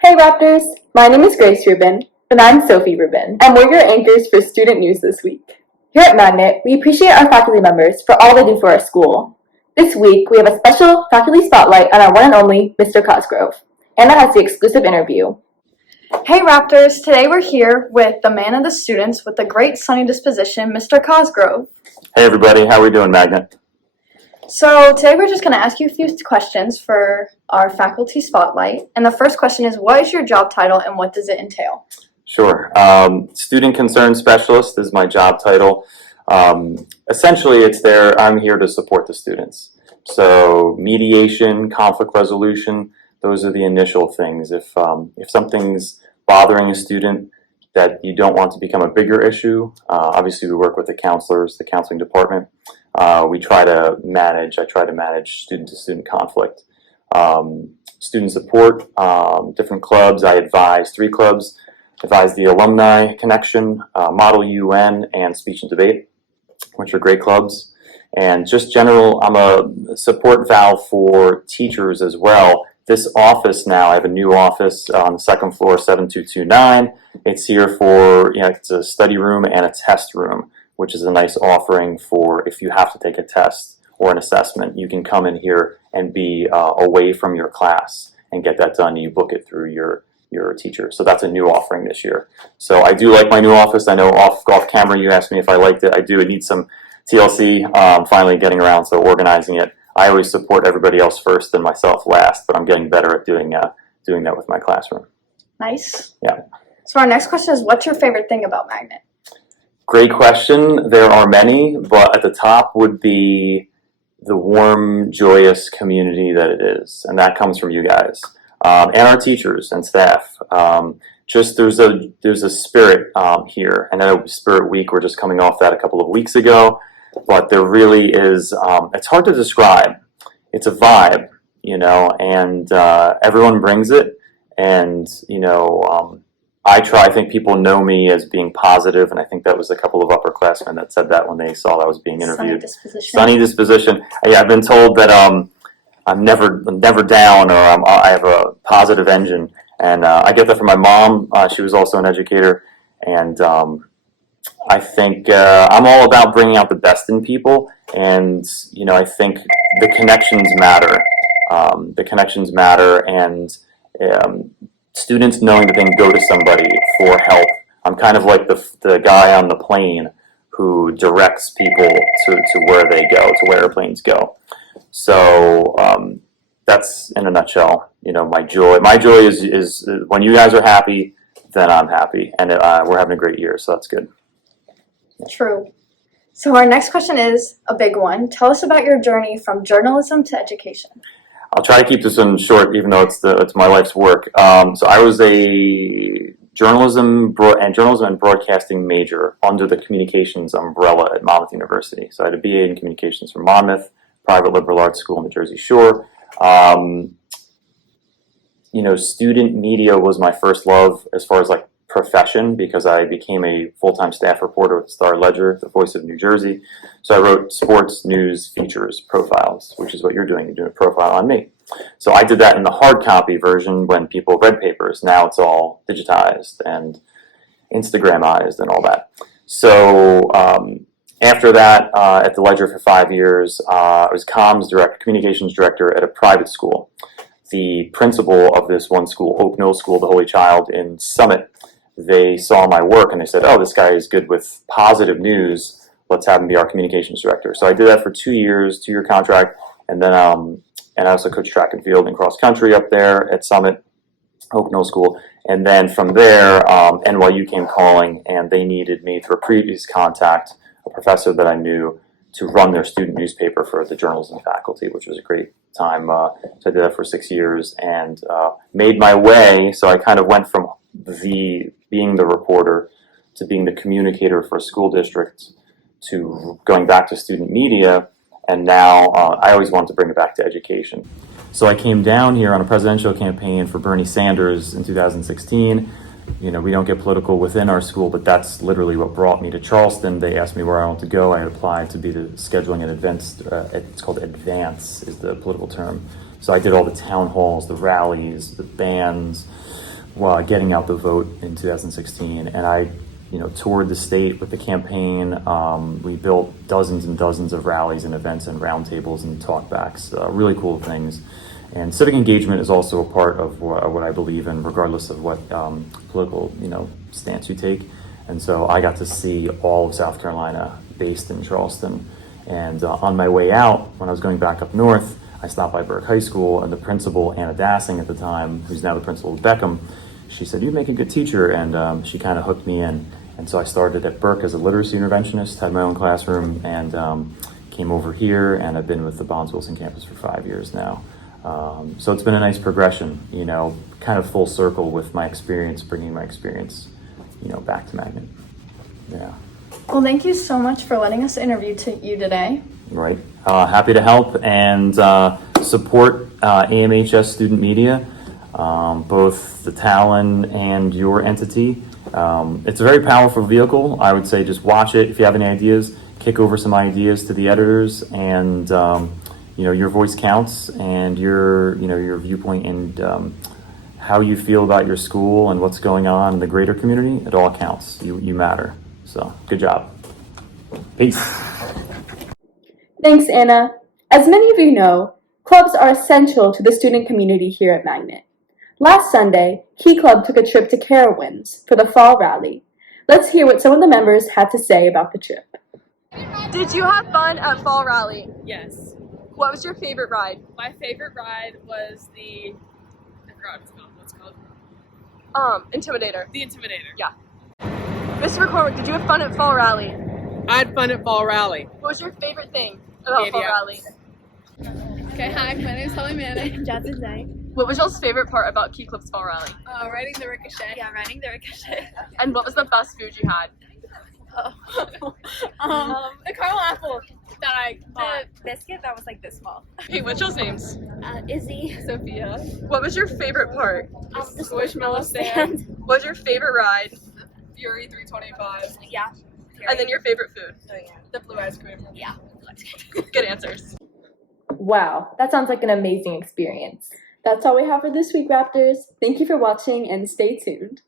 Hey Raptors! My name is Grace Reuben, and I'm Sophie Reuben, and we're your anchors for student news this week. Here at Magnet, we appreciate our faculty members for all they do for our school. This week, we have a special faculty spotlight on our one and only Mr. Cosgrove. Anna has the exclusive interview. Hey Raptors! Today we're here with the man of the students with the great sunny disposition, Mr. Cosgrove. Hey everybody, how are we doing, Magnet? So today we're just going to ask you a few questions for our faculty spotlight. And the first question is, what is your job title and what does it entail? Sure. Student Concern Specialist is my job title. Essentially, I'm here to support the students. So mediation, conflict resolution, those are the initial things. If something's bothering a student that you don't want to become a bigger issue, obviously we work with the counselors, the counseling department. I try to manage student-to-student conflict. Student support, different clubs. I advise 3 clubs. Advise the Alumni Connection, Model UN, and Speech and Debate, which are great clubs. And just general, I'm a support valve for teachers as well. This office now, I have a new office on the second floor, 7229. It's here for, it's a study room and a test room, which is a nice offering for if you have to take a test or an assessment, you can come in here and be away from your class and get that done. You book it through your teacher. So that's a new offering this year. So I do like my new office. I know off camera you asked me if I liked it. I do. It needs some TLC. Finally getting around to organizing it. I always support everybody else first and myself last, but I'm getting better at doing that with my classroom. Nice. Yeah. So our next question is, what's your favorite thing about Magnet? Great question. There are many, but at the top would be the warm, joyous community that it is, and that comes from you guys and our teachers and staff. Just there's a spirit here, and I know Spirit Week, we're just coming off that a couple of weeks ago, but there really is. It's hard to describe. It's a vibe, and everyone brings it, and I think people know me as being positive, and I think that was a couple of upperclassmen that said that when they saw I was being interviewed. Sunny disposition. Yeah, I've been told that I'm never down, or I have a positive engine, and I get that from my mom. She was also an educator, and I think I'm all about bringing out the best in people, and I think the connections matter. And students knowing that they can go to somebody for help. I'm kind of like the guy on the plane who directs people to where they go, to where airplanes go. So that's in a nutshell. My joy. My joy is when you guys are happy, then I'm happy, and we're having a great year, so that's good. True. So our next question is a big one. Tell us about your journey from journalism to education. I'll try to keep this one short, even though it's my life's work. So I was a journalism and broadcasting major under the communications umbrella at Monmouth University. So I had a BA in communications from Monmouth, private liberal arts school in the Jersey Shore. Student media was my first love as far as profession, because I became a full-time staff reporter with the Star-Ledger, the Voice of New Jersey. So I wrote sports, news, features, profiles, which is what you're doing. You're doing a profile on me. So I did that in the hard copy version when people read papers. Now it's all digitized and Instagramized and all that. So after that, at the Ledger for 5 years, I was communications director at a private school. The principal of this one school, Oak Mill School, the Holy Child in Summit, they saw my work and they said, oh, this guy is good with positive news. Let's have him be our communications director. So I did that for 2 years, 2-year contract, and then and I also coached track and field and cross country up there at Summit, Oak Mill School. And then from there, NYU came calling, and they needed me through a previous contact, a professor that I knew, to run their student newspaper for the journalism faculty, which was a great time. So I did that for 6 years and made my way. So I kind of went from being the reporter to being the communicator for a school district to going back to student media, and now I always wanted to bring it back to education. So I came down here on a presidential campaign for Bernie Sanders in 2016. We don't get political within our school, but that's literally what brought me to Charleston. They asked me where I want to go. I applied to be the scheduling and advanced, it's called advance is the political term. So I did all the town halls, the rallies, the bands, getting out the vote in 2016, and I toured the state with the campaign. We built dozens and dozens of rallies and events and roundtables and talkbacks, really cool things. And civic engagement is also a part of what I believe in, regardless of what political stance you take. And so I got to see all of South Carolina based in Charleston. And on my way out, when I was going back up north, I stopped by Burke High School, and the principal, Anna Dassing at the time, who's now the principal of Beckham, she said, "You'd make a good teacher," and she kind of hooked me in. And so I started at Burke as a literacy interventionist, had my own classroom, and came over here, and I've been with the Bonds Wilson campus for 5 years now. So it's been a nice progression, kind of full circle with my experience, bringing my experience, back to Magnet. Yeah. Well, thank you so much for letting us interview you today. Right. Happy to help and support AMHS Student Media, both the Talon and your entity. It's a very powerful vehicle. I would say just watch it. If you have any ideas, kick over some ideas to the editors, and your voice counts, and your viewpoint and how you feel about your school and what's going on in the greater community. It all counts. You matter. So good job. Peace. Thanks, Anna. As many of you know, clubs are essential to the student community here at Magnet. Last Sunday, Key Club took a trip to Carowinds for the fall rally. Let's hear what some of the members had to say about the trip. Did you have fun at fall rally? Yes. What was your favorite ride? My favorite ride was I forgot what's it called. Intimidator. The Intimidator. Yeah. Mr. McCormick, did you have fun at fall rally? I had fun at fall rally. What was your favorite thing about fall rally? Okay, hi, my name is Lilly Murphy. Jasmine Zheng. What was y'all's favorite part about Key Club's fall rally? Riding the ricochet. Yeah, riding the ricochet. And what was the best food you had? The caramel apple that I bought. The biscuit that was like this small. Hey, what's y'all's names? Izzy. Sophia. What was your favorite part? The Squishmallow stand. What was your favorite ride? Fury 325. Yeah. And then your favorite food? Oh yeah. The blue ice cream. Yeah. Good answers. Wow, that sounds like an amazing experience. That's all we have for this week, Raptors. Thank you for watching and stay tuned.